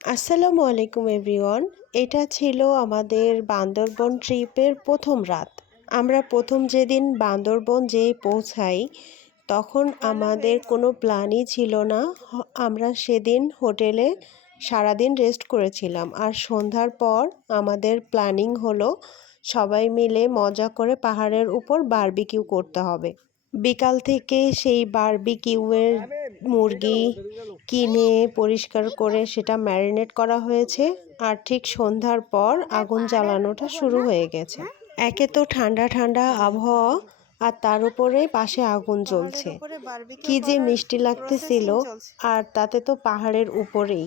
আসসালামু আলাইকুম এভরিওয়ান। এটা ছিল আমাদের বান্দরবন ট্রিপের প্রথম রাত। আমরা প্রথম যেদিন বান্দরবন যেয়ে পৌঁছাই, তখন আমাদের কোনো প্ল্যানই ছিল না। আমরা সেদিন হোটেলে সারাদিন রেস্ট করেছিলাম। আর সন্ধ্যার পর আমাদের প্ল্যানিং হলো সবাই মিলে মজা করে পাহাড়ের উপর বারবিকিউ করতে হবে। বিকাল থেকে সেই বারবিকিউয়ের মুরগি কিনে পরিষ্কার করে সেটা ম্যারিনেট করা হয়েছে আর ঠিক সন্ধ্যার পর আগুন জ্বালানোটা শুরু হয়ে গেছে। একে তো ঠান্ডা ঠান্ডা আবহাওয়া আর তার উপরে পাশে আগুন জ্বলছে। কি যে মিষ্টি লাগতেছিল আর তাতে তো পাহাড়ের উপরেই।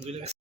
Gracias.